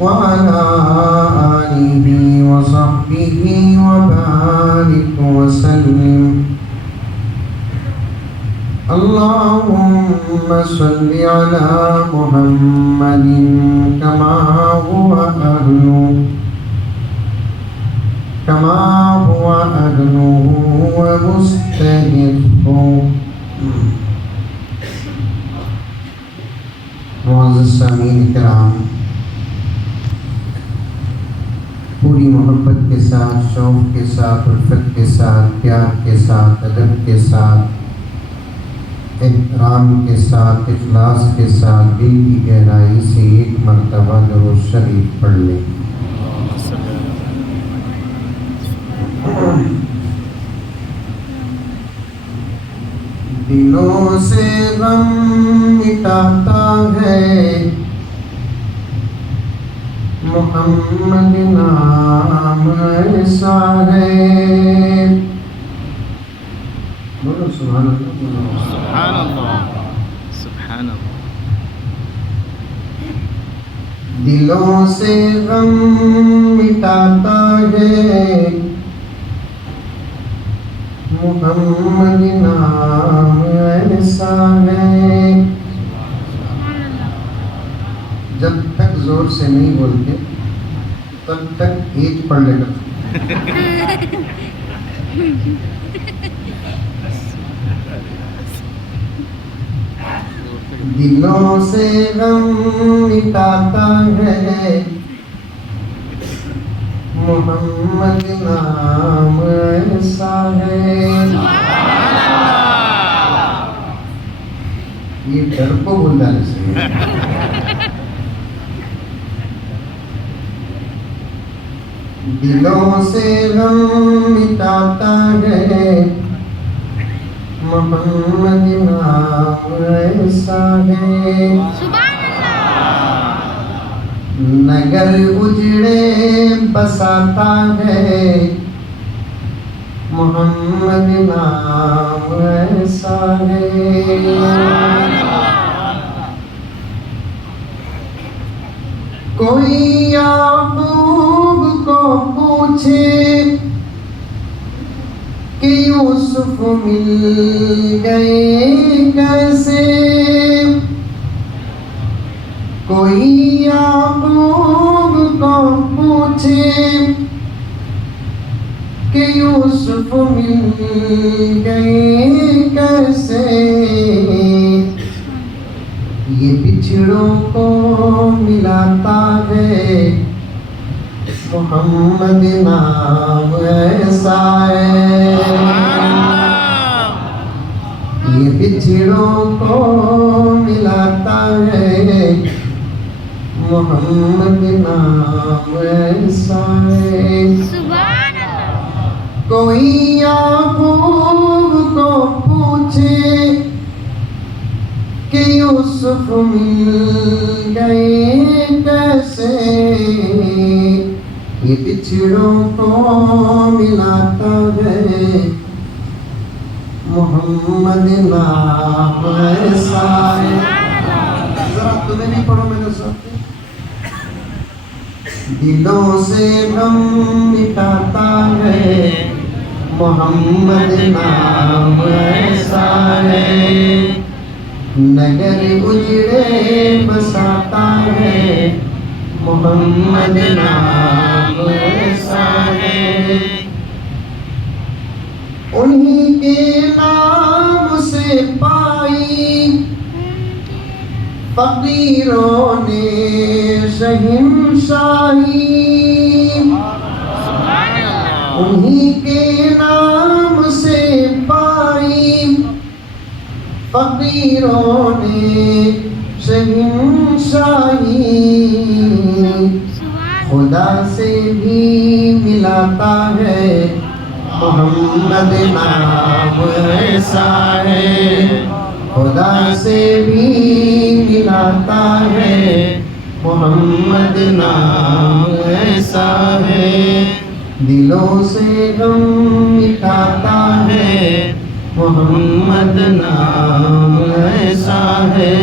وعلى آله وصحبه وبارك وسلم. اللهم صل على محمد كما هو أهله ومستحقه. معزز سامعین کرام، پوری محبت کے ساتھ، شوق کے ساتھ، الفت کے ساتھ، پیار کے ساتھ، ادب کے ساتھ، احترام کے ساتھ، اخلاص کے ساتھ دل کی گہرائی سے ایک مرتبہ درود شریف پڑھ لیں. دلوں سے غم مٹاتا ہے محمد نام ایسا ہے. بولو سبحان اللہ. سبحان اللہ، سبحان اللہ. دلوں سے غم مٹاتا ہے محمد نام ایسا ہے. جب تک زور سے نہیں بولتے تب تک ایج پڑھ لے گا. دلوں سے غم مٹاتا ہے محمد نام ایسا ہے. یہ ڈر کو بھول جانے سے دلوں سے غم مٹاتا ہے محمد نام ایسا ہے. نگر اجڑے بساتا ہے محمد نام ایسا ہے. کوئی یعقوب کو پوچھے کہ یوسف مل گئے کیسے. کوئی یعقوب کو پوچھے کہ یوسف مل گئے کیسے. یہ بچھڑوں کو ملاتا ہے محمد نام ایسا ہے. یہ بچھڑوں کو ملاتا ہے محمد نام ایسا ہے. کوئی یعقوب کو پوچھے کہ یوسف مل گئے کیسے. یہ بچھڑوں کو ملاتا ہے محمد نام ایسا ہے. ذرا تمہیں نہیں پڑھو میرے ساتھ. دلوں سے غم مٹاتا ہے محمد نام ایسا ہے. نگر اجڑے بساتا ہے محمد نام ایسا ہے. انہی کے نام سے پائی فقیروں نے شہنشاہی. انہی کے نام سے پائی فقیروں نے شہنشاہی. خدا سے بھی ملاتا ہے محمد نام ایسا ہے. خدا سے بھی ملاتا ہے محمد نام ایسا ہے. دلوں سے غم مٹاتا ہے محمد نام ایسا ہے.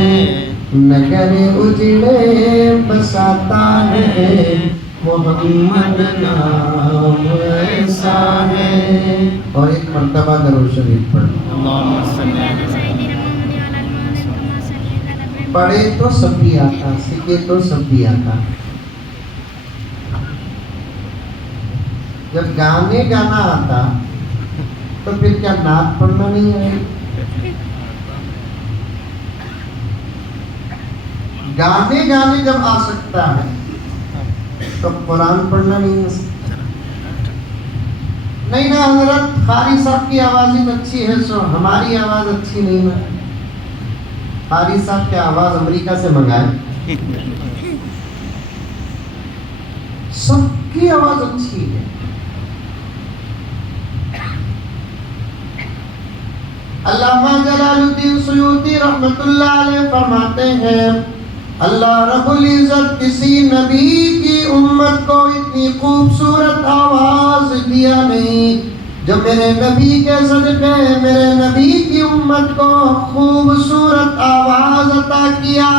نگر اجڑے بساتا ہے محمد نام ایسا ہے. اور ایک مرتبہ درود شریف پڑھ. اللهم صل على پڑھے تو سب بھی آتا, سیکھے تو سب بھی آتا. جب گانے گانا آتا تو پھر کیا نعت پڑھنا نہیں ہے؟ گانے جب آ سکتا ہے تو قرآن پڑھنا نہیں آ سکتا. نہیں نا حضرت, قاری صاحب کی آواز ہی اچھی ہے سو ہماری آواز اچھی نہیں ہے. قاری صاحب کی آواز امریکہ سے منگائے, سب کی آواز اچھی ہے. علامہ جلال الدین سیوطی رحمت اللہ علیہ فرماتے ہیں, اللہ رب العزت کسی نبی کی امت کو اتنی خوبصورت آواز دیا نہیں جو میرے نبی کے صدقے میرے نبی کی امت کو خوبصورت آواز عطا کیا.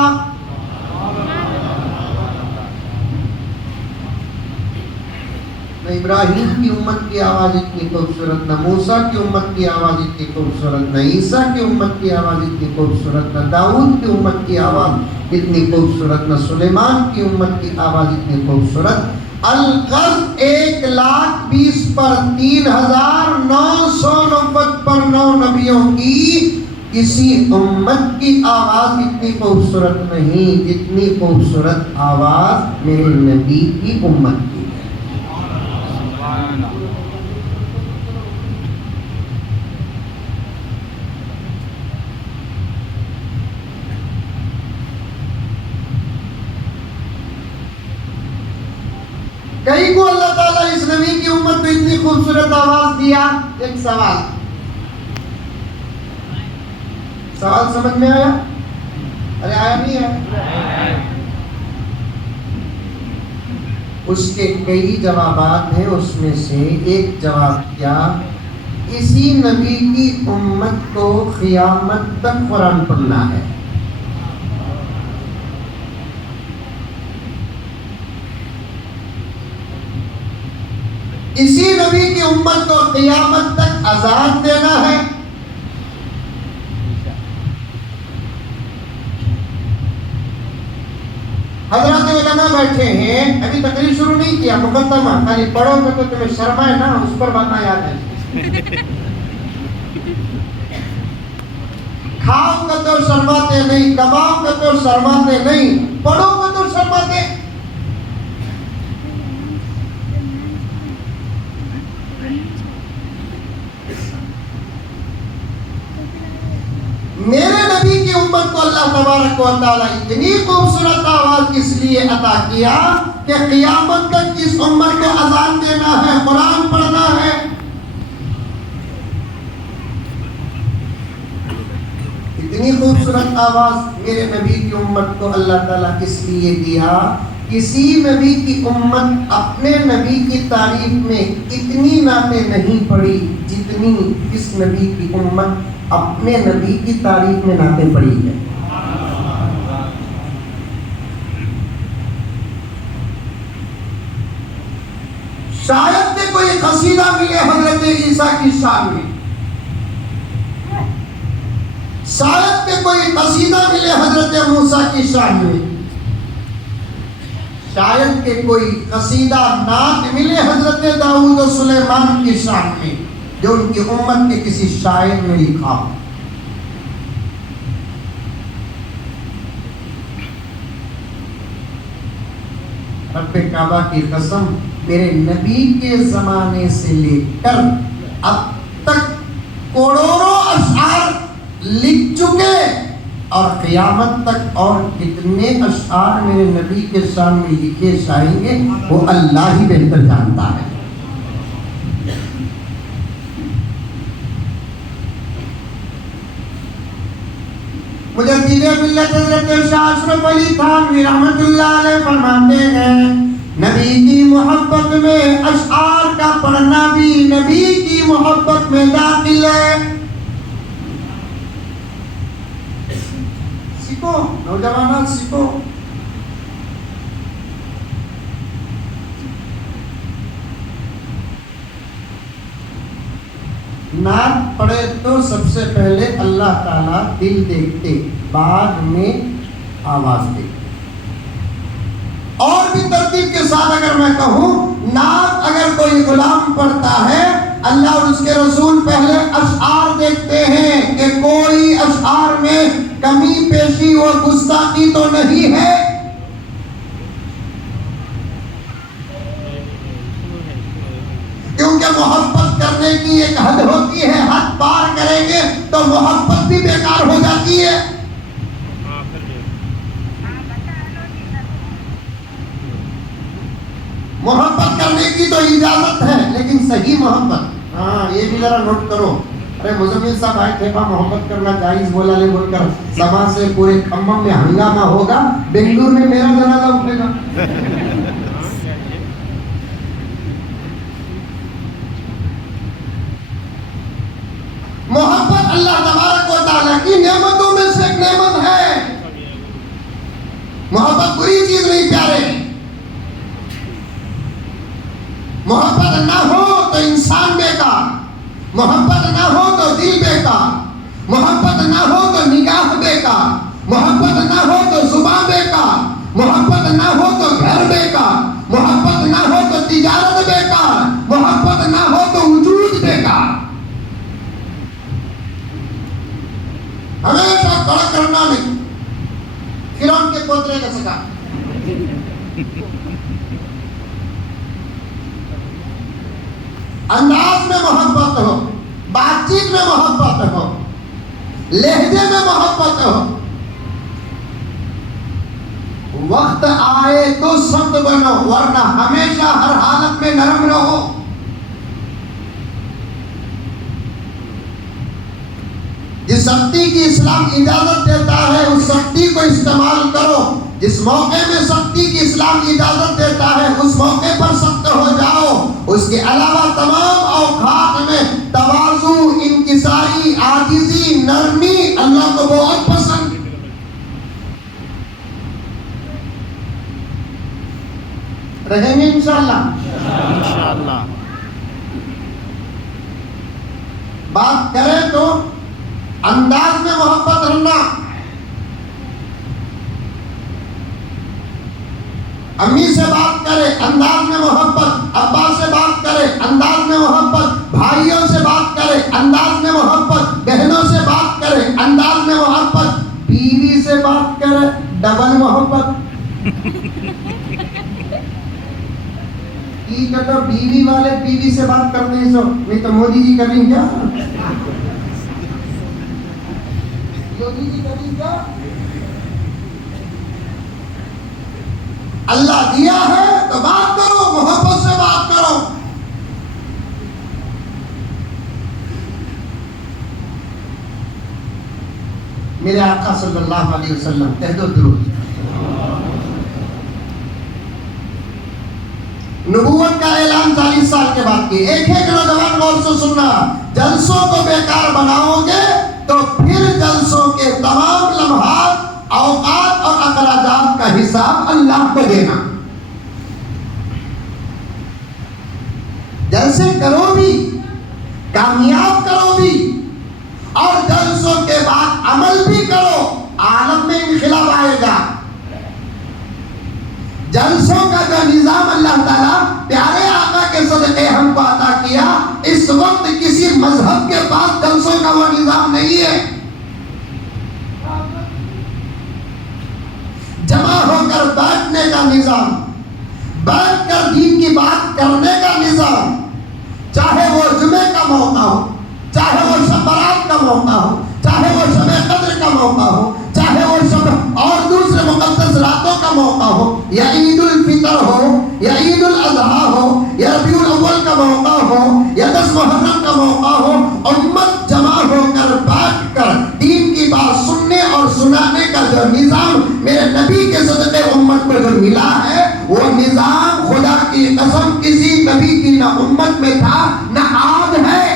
نہ ابراہیم کی امت کی آواز اتنی خوبصورت, نہ موسیٰ کی امت کی آواز اتنی خوبصورت, نہ عیسیٰ کی امت کی آواز اتنی خوبصورت, نہ داؤد کی امت کی آواز اتنی خوبصورت, نہ سلیمان کی امت کی آواز اتنی خوبصورت. القرض 1,20,000 پر 3,990 پر 9 نبیوں کی کسی امت کی آواز اتنی خوبصورت نہیں جتنی خوبصورت آواز میرے نبی کی امت کی. کئی کو اللہ تعالیٰ اس نبی کی امت کو اتنی خوبصورت آواز دیا. ایک سوال سمجھ میں آیا؟ ارے آیا نہیں ہے؟ اس کے کئی جوابات ہیں, اس میں سے ایک جواب کیا, اسی نبی کی امت کو قیامت تک قرآن پڑھنا ہے. اسی نبی کی امت کو قیامت تک اذان دینا ہے. حضرات علماء بیٹھے ہیں, ابھی تقریر شروع نہیں کیا, مقدمہ خالی پڑھو گے تو تمہیں شرم ہے نا, اس پر باتیں یاد ہے. کھاؤ گے تو شرماتے نہیں, کماؤ گے تو شرماتے نہیں, پڑھو گے تو شرماتے. میرے نبی کی امت کو اللہ تبارک و تعالیٰ اتنی خوبصورت آواز اس لیے عطا کیا کہ قیامت تک اس امت کو اذان دینا ہے, قرآن پڑھنا ہے. اتنی خوبصورت آواز میرے نبی کی امت کو اللہ تعالیٰ اس لیے دیا. کسی نبی کی امت اپنے نبی کی تعریف میں اتنی نعتیں نہیں پڑھی جتنی اس نبی کی امت اپنے نبی کی تعریف میں نعتیں پڑھی ہے. شاید کہ کوئی قصیدہ ملے حضرت عیسیٰ کی شان میں, شاید کہ کوئی قصیدہ ملے حضرت موسیٰ کی شان میں, شاید کہ کوئی قصیدہ نعت ملے حضرت داؤد و سلیمان کی شان میں جو ان کی امت کے کسی شاعر نے لکھا ہو. رب کعبہ کی قسم, میرے نبی کے زمانے سے لے کر اب تک کروڑوں اشعار لکھ چکے, اور قیامت تک اور کتنے اشعار میرے نبی کے سامنے لکھے جائیں گے وہ اللہ ہی بہتر جانتا ہے. مجدد ملت حضرت شاہ اشرف علی تھانوی رحمت اللہ علیہ فرماتے ہیں, نبی کی محبت میں اشعار کا پڑھنا بھی نبی کی محبت میں داخل ہے. سیکھو نوجوانوں, سیکھو. نعت پڑھے تو سب سے پہلے اللہ تعالیٰ دل دیکھتے، بعد میں آواز دیکھتے. اور بھی ترتیب کے ساتھ اگر میں کہوں، نعت اگر کوئی غلام پڑھتا ہے، اللہ اور اس کے رسول پہلے اشعار دیکھتے ہیں کہ کوئی اشعار میں کمی پیشی اور گستاخی تو نہیں ہے. کیونکہ محبت کرنے کی ایک حد ہوتی ہے، حد پار کریں گے تو محبت بھی بیکار ہو جاتی ہے. محبت کرنے کی تو اجازت ہے، لیکن صحیح محبت. ہاں یہ بھی ذرا نوٹ کرو. ارے مزمل صاحب آئے تھے، محبت کرنا جائز بولا لے بول کر سما سے پورے کھمم میں ہنگامہ ہوگا، بنگلور میں میرا جنازہ اٹھے گا. محبت اللہ تبارک و تعالیٰ کی نعمتوں میں سے ایک نعمت ہے. محبت بری چیز نہیں پیارے. محبت نہ ہو تو انسان بیکار، محبت نہ ہو تو دل بیکار، محبت نہ ہو تو نگاہ بیکار، محبت نہ ہو تو زبان بیکار، محبت نہ ہو تو گھر بیکار، محبت نہ ہو تو تجارت بیکار، محبت نہ ہو تو وجود بیکار. ہمیشہ کڑا کرنا نہیں. فرعون کے پوترے کا سکا. انداز میں محبت ہو، بات چیت میں محبت ہو، لہجے میں محبت ہو. وقت آئے تو سخت بنو، ورنہ ہمیشہ ہر حالت میں نرم رہو. جس سختی کی اسلام اجازت دیتا ہے اس سختی کو استعمال کرو. جس موقع میں سختی کی اسلام اجازت دیتا ہے اس موقع پر سخت ہو جاؤ. اس کے علاوہ تمام اوقات میں تواضع، انکساری، عاجزی، نرمی اللہ کو بہت پسند. رہیں گے انشاءاللہ. انشاءاللہ. بات کریں تو انداز میں محبت رکھنا. امی سے بات کرے انداز میں محبت، ابا سے بات کرے انداز میں محبت، بھائیوں سے بات کرے انداز میں محبت، بہنوں سے بات کرے انداز میں محبت، بیوی سے بات کرے ڈبل محبت. کی کہتا بیوی والے بیوی سے بات کرتے ہیں، سو نہیں تو مودی جی کر رہی کیا؟ مودی جی کر رہی کیا؟ اللہ دیا ہے تو بات کرو، محبت سے بات کرو. میرے آقا صلی اللہ علیہ وسلم کہہ دو درود. نبوت کا اعلان 40 سال کے بعد کی. ایک ایک نوجوان غور سے سننا. جلسوں کو بیکار بناؤ گے تو پھر جلسوں کے تمام لمحات، اوقات اور اخراجات کا حساب اللہ کو دینا. جلسے کرو بھی، کامیاب کرو بھی، اور جلسوں کے بعد عمل بھی کرو، عالم میں انقلاب آئے گا. جلسوں کا جو نظام اللہ تعالیٰ پیارے آقا کے صدقے ہم کو عطا کیا، اس وقت کسی مذہب کے پاس جلسوں کا وہ نظام نہیں ہے. جمع ہو کر بیٹھنے کا نظام، بیٹھ کر دین کی بات کرنے کا نظام، چاہے وہ جمعے کا موقع ہو، چاہے وہ شب برات کا موقع ہو، چاہے وہ شب قدر کا موقع ہو، چاہے وہ شب اور دوسرے مقدس راتوں کا موقع ہو، یا عید الفطر ہو، یا عید الاضحیٰ ہو، یا ربیع الاول کا موقع ہو، یا 10 محرم کا موقع ہو، امت جمع ہو کر بیٹھ کر دین کی بات سننے اور سنانے کا جو نظام میرے نبی کے صدقے امت کو جو ملا ہے، وہ نظام خدا کی قسم کسی نبی کی نہ امت میں تھا نہ آج ہے.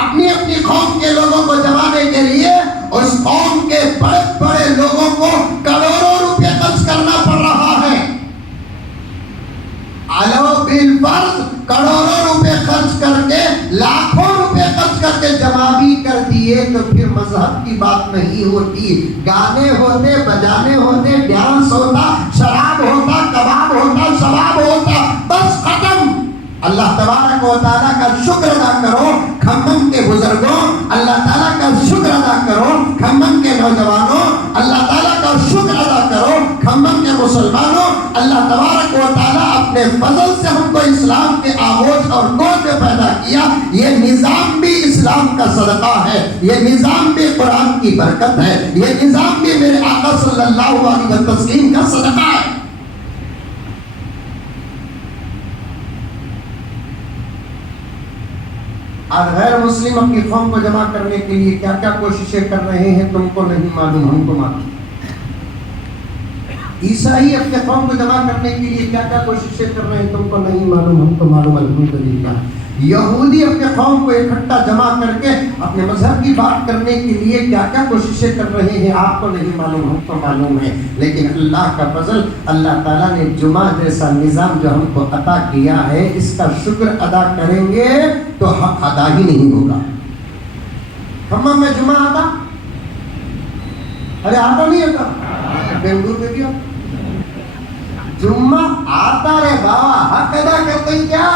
اپنی اپنی قوم کے لوگوں کو جمانے کے لیے اس قوم کے بڑے بڑے لوگوں کو کروڑوں روپے خرچ کرنا پڑ رہا ہے. علاوہ بالفرض کروڑوں روپے خرچ نہیں ہوتی. گانے ہوتے, بجانے ہوتے, ڈانس ہوتا, شراب ہوتا, کباب ہوتا, شباب ہوتا, بس ختم. اللہ تبارک و تعالیٰ کا شکر ادا کرو کھمم کے بزرگوں, اللہ تعالیٰ کا شکر ادا کرو کھمم کے نوجوانوں, اللہ تعالیٰ کا شکر ادا کرو کھمم کے مسلمانوں. اللہ تبارک و تعالیٰ اپنے فضل سے ہم کو اسلام کے آغوش اور گود میں پیدا کیا. یہ نظام بھی اسلام کا صدقہ ہے, یہ نظام بھی قرآن کی برکت ہے, یہ نظام بھی میرے آقا صلی اللہ علیہ وسلم کا صدقہ ہے. آج غیر مسلم اپنی قوم کو جمع کرنے کے لیے کیا کیا کوششیں کر رہے ہیں تم کو نہیں معلوم, ہم کو معلوم. عیسائی اپنے قوم کو جمع کرنے کے لیے کیا کیا کوششیں کر رہے ہیں تم کو نہیں معلوم, ہم کو معلوم الحمدللہ. یہودی اپنے قوم کو اکٹھا جمع کر کے اپنے مذہب کی بات کرنے کے لیے کیا کیا کوششیں کر رہے ہیں آپ کو نہیں معلوم, ہم کو معلوم ہے. لیکن اللہ کا فضل, اللہ تعالیٰ نے جمعہ جیسا نظام جو ہم کو عطا کیا ہے, اس کا شکر ادا کریں گے تو حق ادا ہی نہیں ہوگا. کھمم میں جمعہ آتا, ارے آتا نہیں آتا, بنگلور میں کیا جمعہ آتا رے بابا, حق ادا کرتے ہی کیا,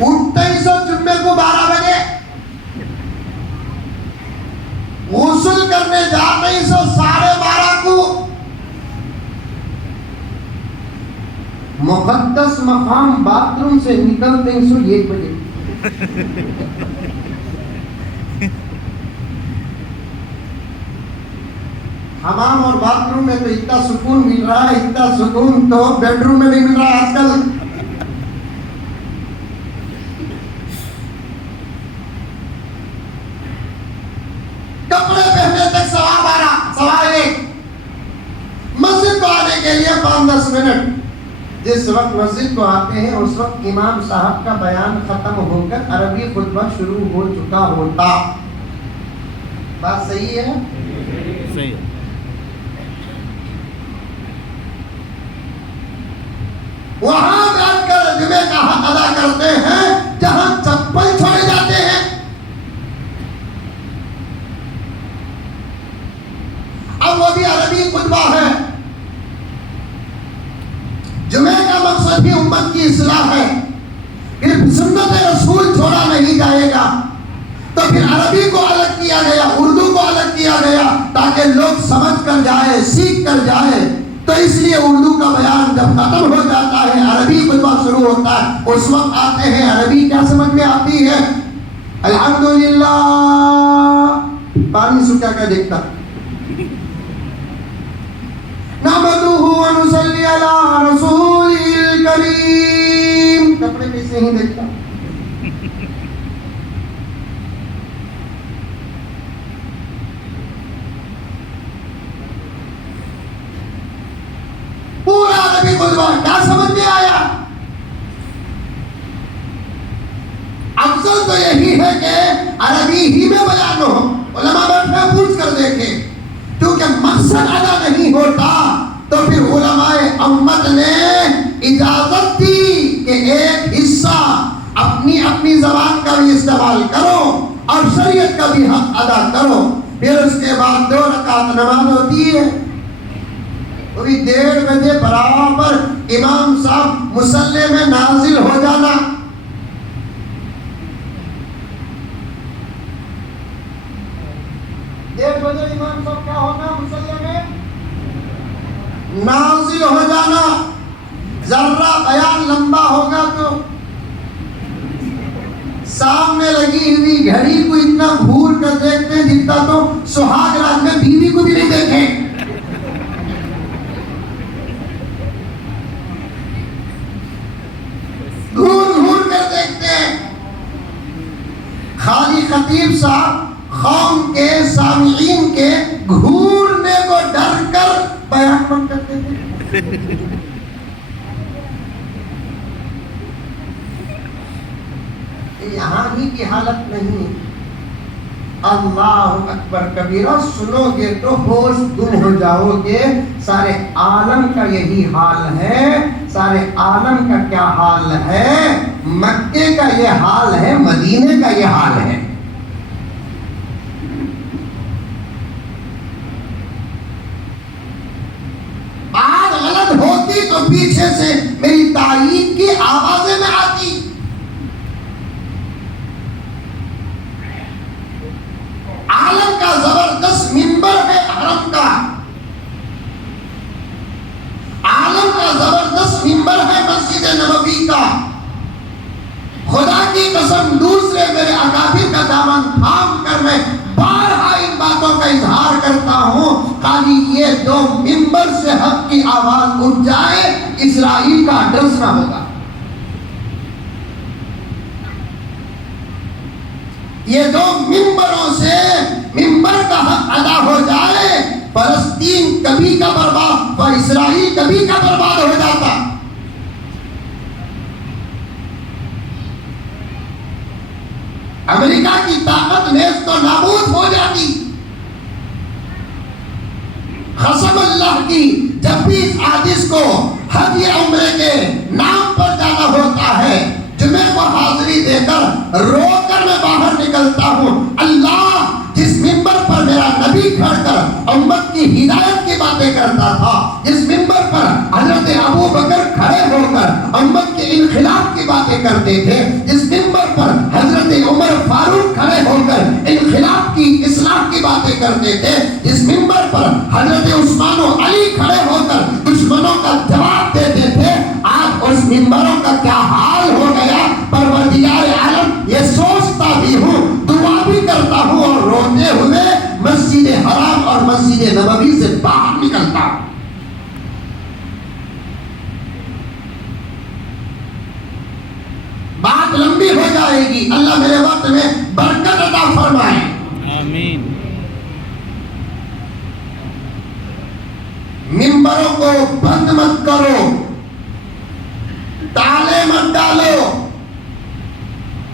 اٹھتے ہی سو جمعے کو 12 بجے, غسل کرنے جاتے ہی سو 12:30 کو, مقدس مقام باتھ روم سے نکلتے ہی سو 1 بجے. حمام اور باتھ روم میں تو اتنا سکون مل رہا ہے, اتنا سکون تو بیڈ روم میں نہیں مل رہا آج کل. کپڑے پہننے تک 12:15 مسجد کو آنے کے لیے 5-10 منٹ. جس وقت مسجد کو آتے ہیں اس وقت امام صاحب کا بیان ختم ہو کر عربی خطبہ شروع ہو چکا ہوتا. بات صحیح ہے؟ صحیح. وہاں بیٹھ کر جمعے کا حق ادا کرتے ہیں جہاں چپل چھوڑے جاتے ہیں. اب وہ بھی عربی خطبہ ہے. جمعے کا مقصد بھی امت کی اصلاح ہے. پھر سنت رسول چھوڑا نہیں جائے گا تو پھر عربی کو الگ کیا گیا, اردو کو الگ کیا گیا تاکہ لوگ سمجھ کر جائے, سیکھ کر جائے. تو اس لیے اردو کا بیان جب ختم ہو جاتا ہے عربی خطبہ شروع ہوتا ہے, اس وقت آتے ہیں عربی کیا سمجھ میں آتی ہے. الحمدللہ, پانی سکھا کیا دیکھتا, نحمدہ ونصلی علی رسول الکریم, کپڑے پیسے ہی دیکھتا. پورا عربی خطبہ کیا سمجھ میں آیا. افضل تو یہی ہے کہ عربی ہی میں بیان ہو, علماء بیٹھے پوچھ کر دیکھیں. کیونکہ مقصد ادا نہیں ہوتا تو پھر علماء امت نے اجازت دی کہ ایک حصہ اپنی اپنی زبان کا بھی استعمال کرو اور شریعت کا بھی حق ادا کرو. پھر اس کے بعد 2 رکعت نماز ہوتی ہے. ابھی 1:30 بجے برابر امام صاحب مصلی میں نازل ہو جانا. بجے امام صاحب کیا ہونا, مصلی میں نازل ہو جانا. ذرہ بیان لمبا ہوگا تو سامنے لگی ہوئی گھڑی کو اتنا گھور کر دیکھتے ہیں جتنا تو سہاگ رات میں بیوی کو بھی نہیں دیکھیں. گھور کر دیکھتے ہیں. خالی خطیب صاحب قوم کے سامعین کے گھورنے کو ڈر کر بیان بند کرتے تھے. یہاں ہی کی حالت نہیں. اللہ اکبر کبیرہ سنو گے تو ہوش گم ہو جاؤ گے. سارے عالم کا یہی حال ہے. سارے عالم کا کیا حال ہے؟ مکے کا یہ حال ہے, مدینے کا یہ حال ہے. تو پیچھے سے میری تعریف کی آوازیں میں آتی. عالم کا زبردست منبر ہے حرم کا، عالم کا زبردست منبر ہے مسجد نبوی کا. خدا کی قسم دوسرے میرے اکابر کا دامن تھام کر میں بارہا ان باتوں کا اظہار کرتا ہوں، خالی یہ دو منبر سے حق کی آواز اٹھ جائے اسرائیل کا ایڈریس نہ ہوگا. یہ دو منبروں سے منبر کا حق ادا ہو جائے، فلسطین کبھی کا برباد اور اسرائیل کبھی کا برباد ہو جاتا. امریکہ کی طاقت نیز تو نابود ہو جاتی. قسم اللہ کی جب بھی اس حادث کو حج عمرے کے نام پر جانا ہوتا ہے، جمعے کو حاضری دے کر رو کر میں باہر نکلتا ہوں. اللہ جس منبر پر میرا نبی کھڑ کر امت کی ہدایت کی باتیں کرتا تھا، جس منبر پر حضرت ابو بکر کھڑے ہو کر امت کے انقلاب کی باتیں کرتے تھے، جس منبر پر حضرت عمر فاروق کھڑے ہو کر انقلاب کی اصلاح کی باتیں کرتے تھے، جس منبر پر حضرت عثمان و علی کھڑے ہو کر دشمنوں کا جواب دیتے تھے، آج اس منبروں کا کیا حال ہو گیا. پروردگار عالم یہ سوچتا بھی ہوں، دعا بھی کرتا ہوں اور روتے ہوئے مسجد حرام اور مسجد نبوی سے باہر نکلتا ہوں. بات لمبی ہو جائے گی، اللہ میرے وقت میں برکت عطا فرمائے. آمین. منبروں کو بند مت کرو، تالے مت ڈالو،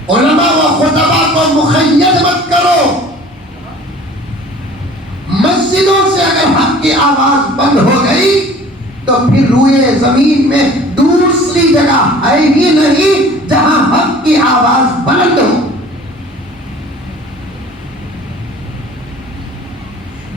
علماء و خطبہ کو مقید مت کرو. مسجدوں سے اگر حق کی آواز بند ہو گئی تو پھر روئے زمین میں دوسری جگہ ہے ہی نہیں جہاں حق کی آواز بلند ہو.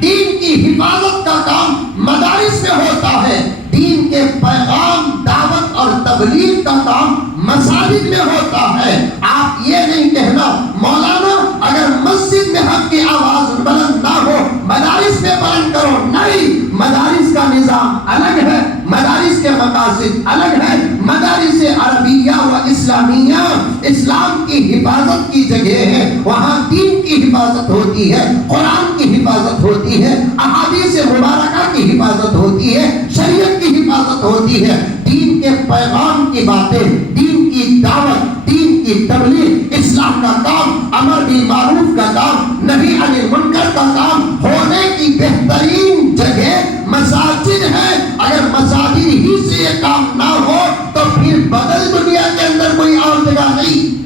دین کی حفاظت کا کام مدارس میں ہوتا ہے، دین کے پیغام دعوت اور تبلیغ کا کام مساجد میں ہوتا ہے. آپ یہ نہیں کہنا مولانا اگر مسجد میں حق کی آواز بلند نہ ہو مدارس میں بلند کرو. نہیں، مدارس کا نظام الگ ہے، مدارس کے مقاصد الگ ہے. مدارس عربیہ و اسلامیہ اسلام کی حفاظت کی جگہ ہے، وہاں دین کی حفاظت ہوتی ہے، قرآن کی حفاظت ہوتی ہے، احادیث مبارکہ کی حفاظت ہوتی ہے، شریعت کی حفاظت ہوتی ہے. دین کے پیغام کی باتیں، دین کی دعوت، دین کی تبلیغ، اسلام کا کام، امر بالمعروف کا کام، نہی عن المنکر کا کام ہونے کی بہترین جگہ مساجد ہے. اگر مساجد ہی سے یہ کام نہ ہو تو پھر بدل دنیا کے اندر کوئی اور جگہ نہیں.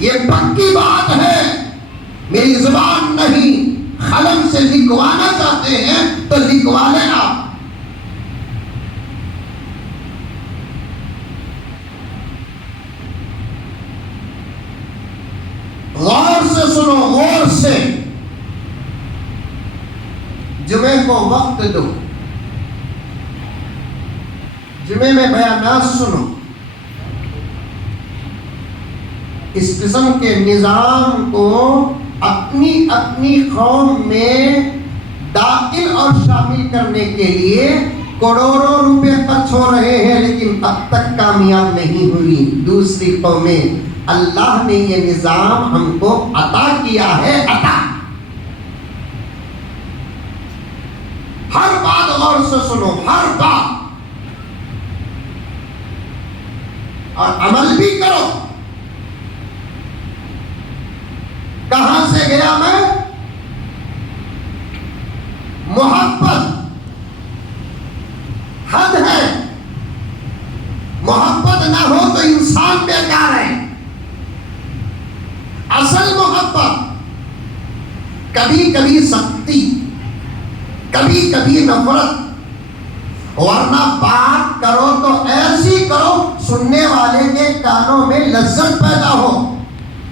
یہ پکی بات ہے، میری زبان نہیں. قلم سے لکھوانا چاہتے ہیں تو لکھوا لیں آپ. غور سے سنو، غور سے. جمعے کو وقت دو، جمعے میں بیانات سنو. اس قسم کے نظام کو اپنی اپنی قوم میں داخل اور شامل کرنے کے لیے کروڑوں روپے خرچ ہو رہے ہیں، لیکن اب تک کامیاب نہیں ہوئی دوسری قومیں. اللہ نے یہ نظام ہم کو عطا کیا ہے، عطا. ہر بات غور سے سنو، ہر بات، اور عمل بھی کرو. کہاں سے گیا میں؟ محبت حد ہے. محبت نہ ہو تو انسان بیکار ہے. اصل محبت کبھی کبھی سختی، کبھی کبھی نفرت، ورنہ بات کرو تو ایسی کرو سننے والے کے کانوں میں لذت پیدا ہو.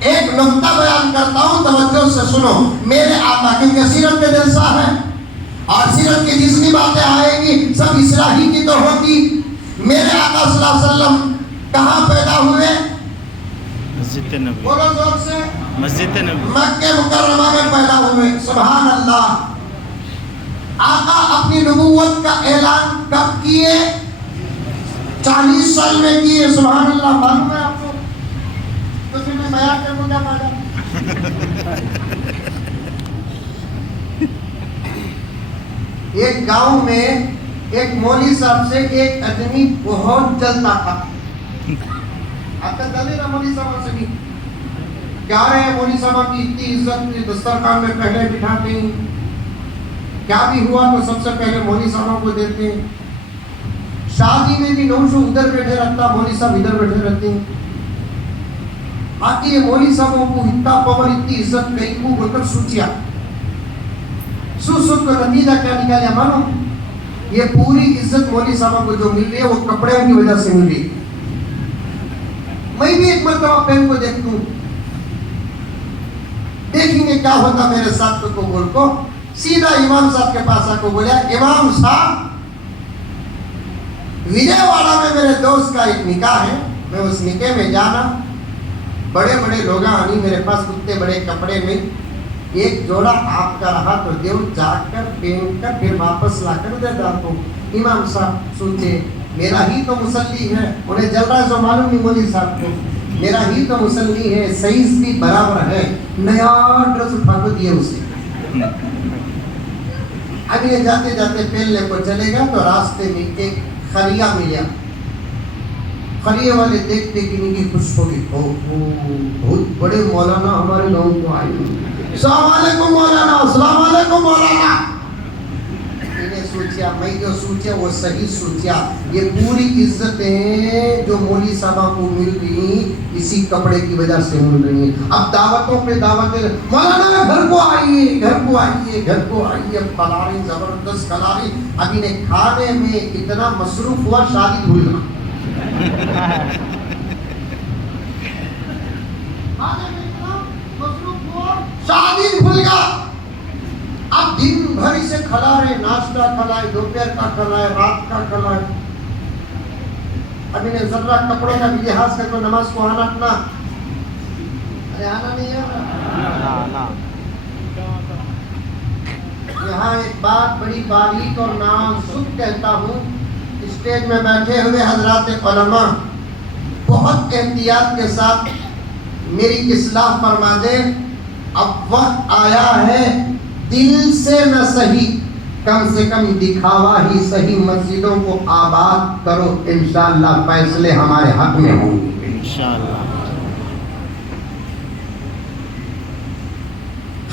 ایک نقطہ بیان کرتا ہوں، توجہ سے سنو. میرے آقا، کیونکہ سیرت کا جلسہ ہے، اور سیرت کی جتنی باتیں آئیں گی سب اصلاحی کی تو ہوگی. میرے آقا صلی اللہ علیہ وسلم کہاں پیدا ہوئے؟ مسجد نبی. بولو زور سے. مسجد نبی. مکہ مکرمہ میں پیدا ہوئے. سبحان اللہ. آقا اپنی نبوت کا اعلان کب کیے؟ 40 سال میں کیے. سبحان اللہ. معلوم ہے آپ کو؟ تو پھر میں بیان کروں گا ماجا. ایک گاؤں میں ایک مولوی صاحب سے ایک آدمی بہت جلتا تھا. آپ کا جلے نا مولوی صاحب سے بھی کیا رہے ہیں؟ مولوی صاحب کی اتنی عزت دسترخوان میں پہلے بٹھاتے ہیں. کیا بھی ہوا تو سب سے پہلے مولوی صاحب کو دیتے ہیں. شادی میں بھی نوشو ادھر بیٹھے رکھتا, مولوی صاحب ادھر بیٹھے رہتے ہیں. آتی یہ مولوی صاحبوں کو اتنا پاور اتنی عزت کہیں کو بول کر سوچیا. سوچ کر نتیجہ کیا نکالیا مانو؟ یہ پوری عزت مولوی صاحب کو جو مل رہی ہے وہ کپڑے کی وجہ سے مل رہی ہے. میں بھی ایک مرتبہ پہن کو دیکھتا ہوں, دیکھیں گے کیا ہوتا میرے ساتھ. کو بول کو سیدھا امام صاحب کے پاس آ کو بولا, امام صاحب وجے واڑہ میں میرے دوست کا ایک نکاح ہے, میں اس نکاح میں جانا, بڑے بڑے لوگ آنی میرے پاس اتنے بڑے کپڑے میں, ایک جوڑا آپ کا رہا تو دیو جا کر پہن کر پھر واپس لا کر دے دیتا ہوں. امام صاحب سوچے میرا ہی تو مسلی ہے, انہیں جل رہا ہے جو معلوم نہیں مولوی صاحب کو, میرا ہی تو مسلی ہے, سائز بھی برابر ہے, نیا ڈریس اٹھا کو دیے اسے. اب یہ جاتے جاتے پہلنے کو چلے گا تو راستے میں ایک خریا ملیا. خریے والے دیکھتے کہ ان کی خوش ہوگی, بہت بڑے مولانا ہمارے گاؤں کو آئے. السلام علیکم مولانا, السلام علیکم مولانا. انہیں سوچیا, میں جو سوچیا وہ صحیح سوچیا. یہ پوری عزتیں جو مولوی صاحب کو مل رہی اسی کپڑے کی وجہ سے مل رہی ہیں. اب دعوتوں پہ دعوتیں, مولانا گھر کو آئیے, گھر کو آئیے, گھر کو آئیے. کلاری زبردست کلاری. اب انہیں کھانے میں اتنا مصروف ہوا شادی بھول گیا. شادی بھول گیا. اب دن بھر اسے کھلا رہے, ناشتہ کھلائے, دوپہر کا کھلائے, رات کا کھلائے. اب انہیں ذرا کپڑوں کا بھی لحاظ کر کو نماز کو آنا اپنا, ارے آنا نہیں ہے. یہاں ایک بات بڑی باریک اور نازک کہتا ہوں, اسٹیج میں بیٹھے ہوئے حضرات علماء بہت احتیاط کے ساتھ میری اصلاح فرما دیں. اب وقت آیا ہے دل سے نہ صحیح, کم سے کم دکھاوا ہی صحیح مسجدوں کو آباد کرو, انشاءاللہ فیصلے ہمارے حق میں ہوں گے انشاءاللہ.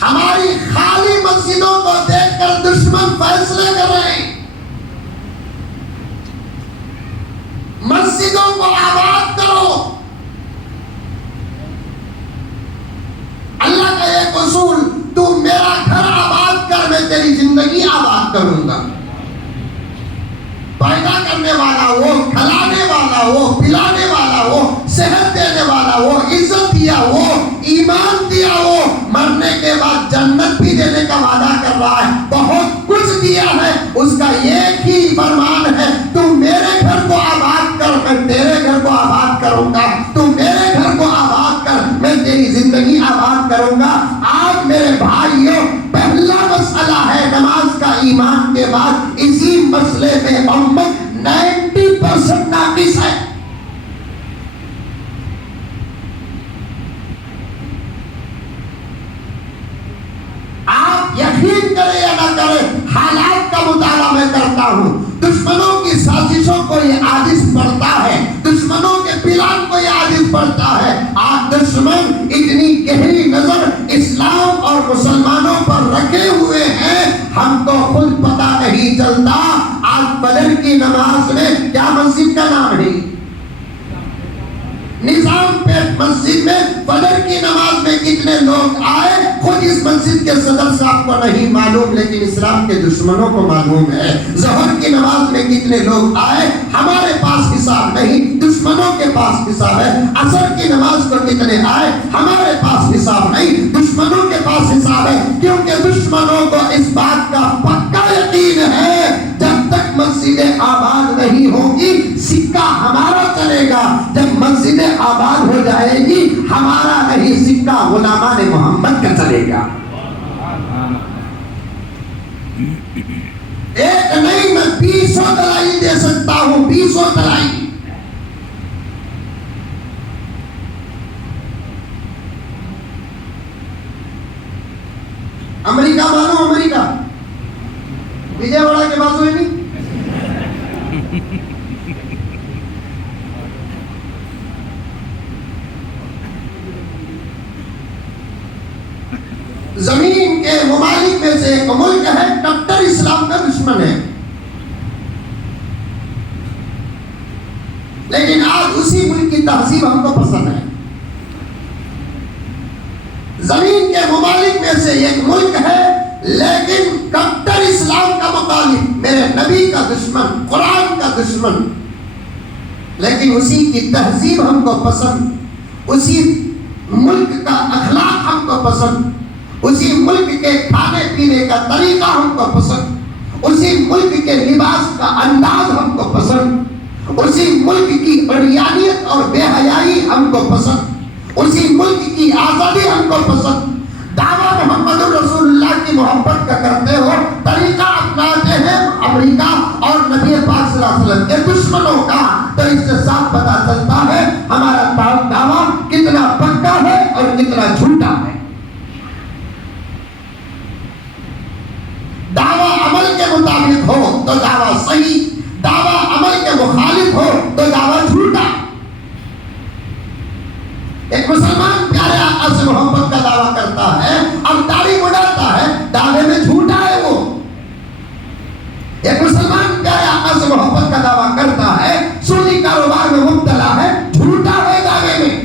ہماری خالی مسجدوں کو دیکھ کر دشمن فیصلے کر رہے ہیں. مسجدوں کو آباد کرو. اللہ کا ایک اصول, تو میرا گھر آباد کر میں تیری زندگی آباد کروں گا. پیدا کرنے والا وہ, کھلانے والا وہ, پلانے والا وہ, صحت دینے والا وہ, عزت دیا وہ, ایمان دیا وہ, مرنے کے بعد جنت بھی دینے کا وعدہ کر رہا ہے, بہت کچھ دیا ہے. اس کا ایک ہی فرمان ہے, تو میرے گھر کو آباد کر میں تیرے گھر کو آباد کروں گا, تو میرے گھر کو آباد کر میں تیری زندگی آباد کروں گا. آج میرے بھائیوں پہلا مسئلہ ہے نماز کا ایمان کے بعد, اسی مسئلے میں امت 90% ناقص ہے. آپ یقین کریں یا نہ کریں, حالات کا مطالعہ میں کرتا ہوں. دشمنوں کی سازشوں کو یہ عاجز پڑتا ہے, دشمنوں کے پلان کو یہ عاجز پڑتا ہے. آج دشمن اتنی گہری نظر اسلام اور مسلمانوں پر رکھے ہوئے ہیں, ہم کو خود پتہ نہیں چلتا. آج فجر کی نماز میں کیا مسجد کا نام ہے, نظام پیٹ مسجد میں فجر کی نماز میں کتنے لوگ آئے, خود اس مسجد کے صدر صاحب کو نہیں معلوم, لیکن اسلام کے دشمنوں کو معلوم ہے. ظہر کی نماز میں کتنے لوگ آئے, ہمارے پاس حساب نہیں, دشمنوں کے پاس حساب ہے. عصر کی نماز کو کتنے آئے, ہمارے پاس حساب نہیں, دشمنوں کے پاس حساب ہے. کیونکہ دشمنوں کو اس بات کا پکا کر چلے گا. ایک نہیں، میں 20 دلائی دے سکتا ہوں، 20 دلائی. امریکہ مانو، امریکہ وجے واڑا کے بازو ہے نہیں. زمین کے ممالک میں سے ایک ملک ہے کٹر اسلام کا دشمن ہے، لیکن آج اسی ملک کی تہذیب ہم کو پسند ہے. زمین کے ممالک میں سے ایک ملک ہے لیکن کٹر اسلام کا مخالف، میرے نبی کا دشمن، قرآن کا دشمن، لیکن اسی کی تہذیب ہم کو پسند، اسی ملک کا اخلاق ہم کو پسند، اسی ملک کے کھانے پینے کا طریقہ ہم کو پسند، اسی ملک کے لباس کا انداز ہم کو پسند، اسی ملک کی عریانیت اور بے حیائی ہم کو پسند، اسی ملک کی آزادی ہم کو پسند. دعویٰ محمد رسول اللہ کی محبت کا کرتے ہو، طریقہ اپناتے ہیں امریکہ اور نبی پاک صلی اللہ علیہ وسلم کے دشمنوں کا. تو اس سے صاف پتہ چلتا ہے ہمارا دعویٰ کتنا پکا ہے اور کتنا جھوٹا ہے. دعویٰ عمل کے مطابق ہو تو دعویٰ صحیح، دعویٰ عمل کے مخالف ہو تو دعویٰ جھوٹا. ایک مسلمان پیارے آقا سے محبت کا دعویٰ کرتا ہے، اب داڑھی بڑھاتا ہے، دعوے میں جھوٹا ہے وہ. ایک مسلمان پیارے آقا سے محبت کا دعویٰ کرتا ہے، سودی کاروبار میں مبتلا ہے، جھوٹا ہے دعوے میں.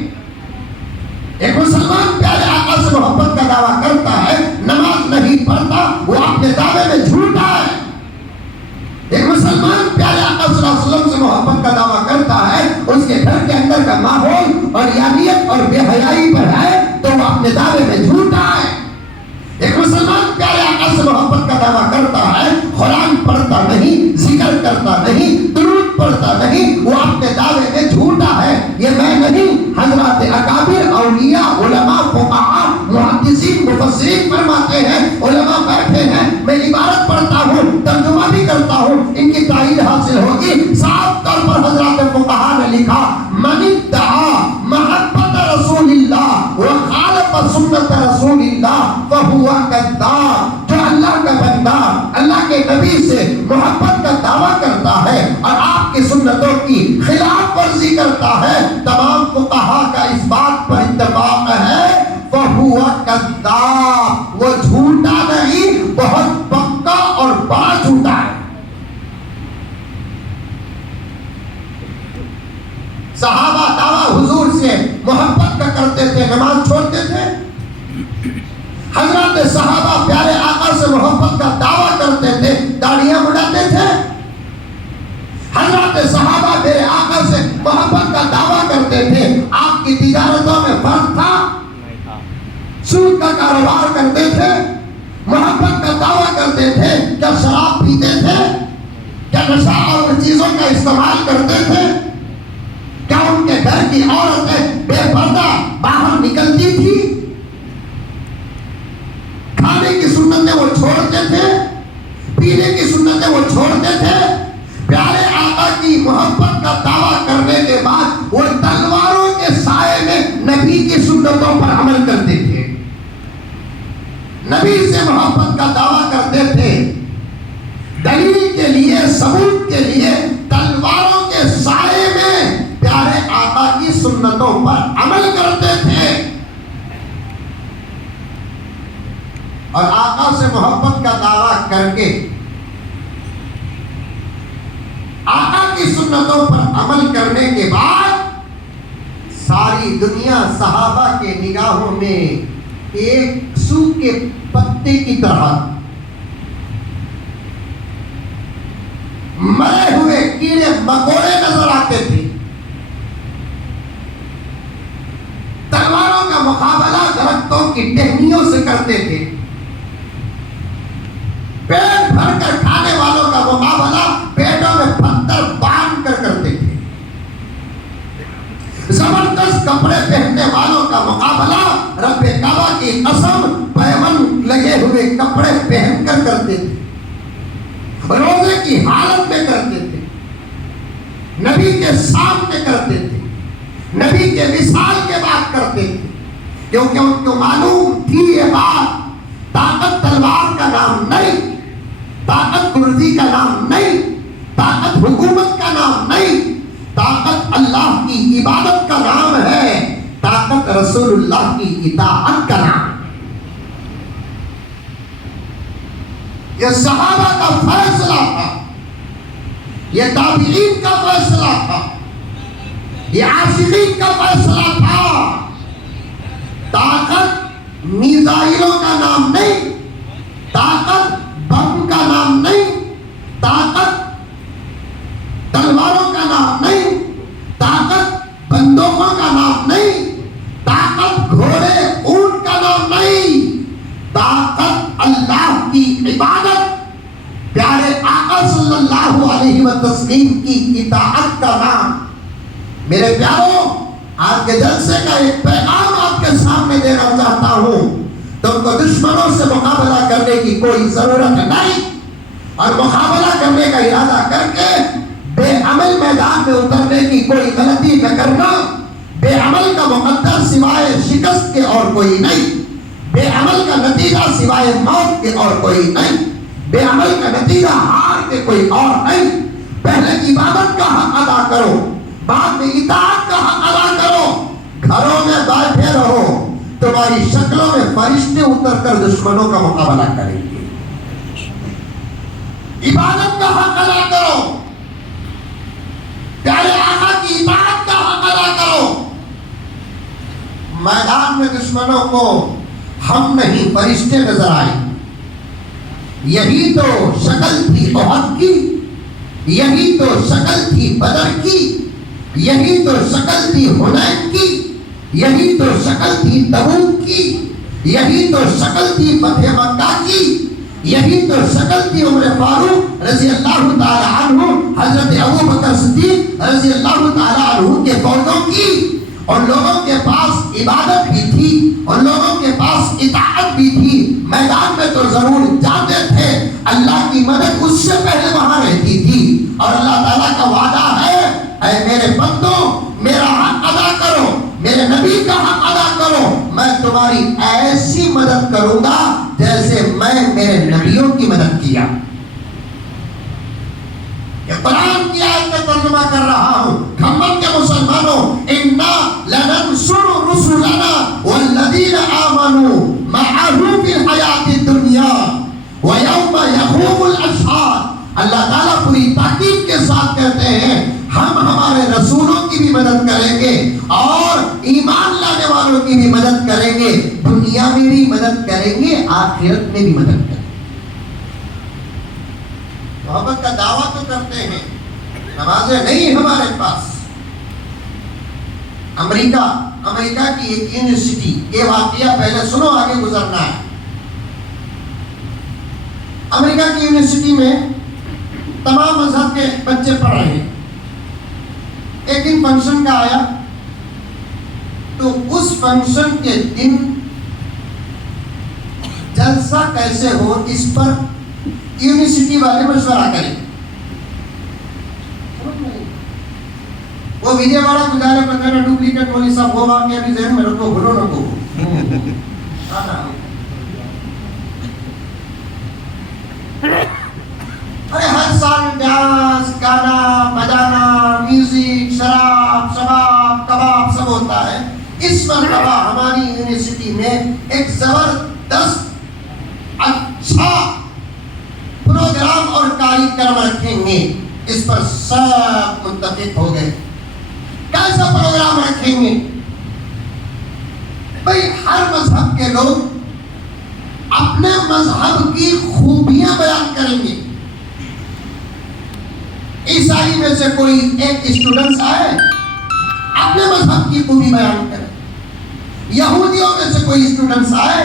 ایک مسلمان پیارے آقا سے محبت کا دعویٰ کرتا ہے، نماز نہیں پڑھتا، وہ اپنے دعوے میں جھوٹا ہے. ایک مسلمان پیارے آقا صلی اللہ علیہ وسلم سے محبت کا دعویٰ کرتا ہے، اس کے گھر کے اندر کا ماحول اور یانیت اور بے حیائی پر ہے تو وہ اپنے دعوے میں جھوٹا ہے. ایک مسلمان پیارے آقا سے محبت کا دعویٰ کرتا ہے، قرآن پڑھتا نہیں، ذکر کرتا نہیں، درود پڑھتا نہیں، وہ اپنے دعوے میں جھوٹا ہے. یہ میں نہیں، حضرات اکابر اولیاء علماء فقہاء محدثین مفسرین فرماتے ہیں. علماء بیٹھے ہیں، میں عبارت پڑھتا ہوں، ترجمہ بھی کرتا ہوں، ان کی تائید حاصل ہوگی. صاف طور پر حضرات فقہاء نے لکھا، من ادعا محبت رسول اللہ وخالف سنت رسول اللہ فہو کذاب. جو اللہ کا بندہ اللہ کے نبی سے محبت کا دعویٰ کرتا ہے اور آپ کی سنتوں کی خلاف ورزی کرتا ہے، تمام فقہاء کا اس بات پر اتفاق ہے، فہو کذاب. وہ جھوٹا نہیں، بہت پکا اور بڑا جھوٹا ہے. صحابہ دعویٰ حضور سے محبت کا کرتے تھے، نماز چھوڑتے تھے. حضرات صحابہ پیارے آقا سے محبت کا دعویٰ کرتے تھے، داڑیاں بڑھاتے تھے. حضرات صحابہ میرے آقا سے محبت کا دعویٰ کرتے تھے. آپ کی تجارتوں میں فرق تھا، سود کا کاروبار کرتے تھے، محبت کا دعویٰ کرتے تھے. کیا شراب پیتے تھے؟ کیا نشہ اور چیزوں کا استعمال کرتے تھے؟ کیا ان کے گھر کی عورتیں بے پردہ باہر نکلتی تھی؟ کھانے کی سنتیں وہ چھوڑتے تھے، پینے کی سنتیں وہ چھوڑتے تھے. پیارے آقا کی محبت کا دعویٰ کرنے کے بعد وہ تلواروں کے سائے میں نبی کی سنتوں پر عمل کرتے تھے. نبی سے محبت کا دعویٰ کرتے تھے، دلیل کے لیے، ثبوت کے لیے تلواروں کے سائے میں پیارے آقا کی سنتوں پر عمل کرتے تھے. اور آقا سے محبت کا دعویٰ کر کے آقا کی سنتوں پر عمل کرنے کے بعد ساری دنیا صحابہ کے نگاہوں میں ایک سوکھے پتے کی طرح، مرے ہوئے کیڑے مکوڑے نظر آتے تھے. تلواروں کا مقابلہ درختوں کی ٹہنیوں سے کرتے تھے. پیٹ بھر کر کھانے والوں کا مقابلہ پیٹوں میں پتھر باندھ کر کرتے تھے. زبردست کپڑے پہننے والوں کا مقابلہ رب کعبہ کی قسم ہوئے کپڑے پہن کر کرتے تھے، روزے کی حالت میں کرتے تھے، نبی کے سامنے کرتے تھے، نبی کے وصال کے بعد کرتے تھے، کیونکہ ان کو معلوم تھی یہ بات، طاقت تلوار کا نام نہیں، طاقت کرسی کا نام نہیں، طاقت حکومت کا نام نہیں، طاقت اللہ کی عبادت کا نام ہے، طاقت رسول اللہ کی اطاعت کا نام ہے۔ یہ صحابہ کا فیصلہ تھا، یہ تابعین کا فیصلہ تھا، یہ عاشقین کا فیصلہ تھا۔ طاقت میزائلوں کا نام نہیں، طاقت بم کا نام نہیں، طاقت تلواروں کا نام نہیں، طاقت بندوقوں کا نام نہیں، طاقت گھوڑے اونٹ کا نام نہیں، طاقت اللہ کی عبادت، پیارے آقا صلی اللہ علیہ وسلم کی اطاعت کا نام۔ میرے پیاروں، آج کے جلسے کا ایک پیغام آپ کے سامنے دینا چاہتا ہوں، تم کو دشمنوں سے مقابلہ کرنے کی کوئی ضرورت نہیں، اور مقابلہ کرنے کا ارادہ کر کے بے عمل میدان میں اترنے کی کوئی غلطی نہ کرنا۔ بے عمل کا مقدر سوائے شکست کے اور کوئی نہیں، بے عمل کا نتیجہ سوائے موت کے اور کوئی نہیں، بے عمل کا نتیجہ ہار کے کوئی اور نہیں۔ پہلے عبادت کا حق ادا کرو، بعد میں اطاعت کا حق ادا کرو۔ گھروں میں بیٹھے رہو، تمہاری شکلوں میں فرشتے اتر کر دشمنوں کا مقابلہ کریں گے۔ عبادت کا حق ادا کرو، پیارے آقا کی اطاعت کا حق ادا کرو۔ میدان میں دشمنوں کو ہم نہیں فرشتے نظر آئے۔ یہی تو شکل تھی احد کی، یہی تو شکل تھی بدر کی، یہی تو شکل تھی حنین کی، یہی تو شکل تھی تبوک کی، یہی تو شکل تھی فتح مکہ کی، یہی تو شکل تھی عمر فاروق رضی اللہ تعالی عنہ، حضرت ابو بکر صدیق رضی اللہ تعالی عنہ کے فوجوں کی۔ اور لوگوں کے پاس عبادت بھی تھی، اور لوگوں کے پاس اطاعت بھی تھی، میدان میں تو ضرور جاتے تھے، اللہ کی مدد اس سے پہلے وہاں رہتی تھی۔ اور اللہ تعالیٰ کا وعدہ ہے، اے میرے بندوں، میرا حق ادا کرو، میرے نبی کا حق ادا کرو، میں تمہاری ایسی مدد کروں گا جیسے میں میرے نبیوں کی مدد کیا۔ یہ قرآن کی آیت کا ترجمہ کر رہا ہوں۔ کھمم کے مسلمانوں، اِنَّا لَنَنْصُرُ رُسُلَنَا وَالَّذِينَ آمَنُوا مَعَهُ فِي الْحَيَاةِ الدُّنْيَا وَيَوْمَ يَقُومُ الْأَشْهَادُ۔ اللہ تعالیٰ پوری تاکید کے ساتھ کہتے ہیں، ہم ہمارے رسولوں کی بھی مدد کریں گے اور ایمان لانے والوں کی بھی مدد کریں گے، دنیا میں بھی مدد کریں گے، آخرت میں بھی مدد کریں گے۔ محبت کا دعویٰ تو کرتے ہیں، نمازیں نہیں ہمارے پاس۔ امریکہ کی ایک یونیورسٹی، یہ واقعہ پہلے سنو، آگے گزرنا ہے۔ امریکہ کی یونیورسٹی میں تمام مذہب کے بچے پڑھ رہے ہیں۔ ایک دن فنکشن کا آیا، تو اس فنکشن کے دن جلسہ کیسے ہو اس پر یونیورسٹی والے مشورہ کریں۔ وہ وجے والا گزارے پتہ ڈپلیکیٹ مولوی صاحب وہ واقعہ بھی ذہن میں رکھو، بھولو نہ کو۔ ارے ہر سال ڈانس، گانا بجانا، میوزک، شراب، شباب، کباب سب ہوتا ہے۔ اس مرتبہ ہماری یونیورسٹی میں ایک زبردست اچھا پروگرام اور کارکرم رکھیں گے۔ اس پر سب متفق ہو گئے۔ کیسا پروگرام رکھیں گے؟ بھئی ہر مذہب کے لوگ اپنے مذہب کی خوبیاں بیان کریں گے۔ عیسائی میں سے کوئی ایک اسٹوڈنٹس آئے، اپنے مذہب کی خوبی بیان کرے۔ یہودیوں میں سے کوئی اسٹوڈنٹس آئے،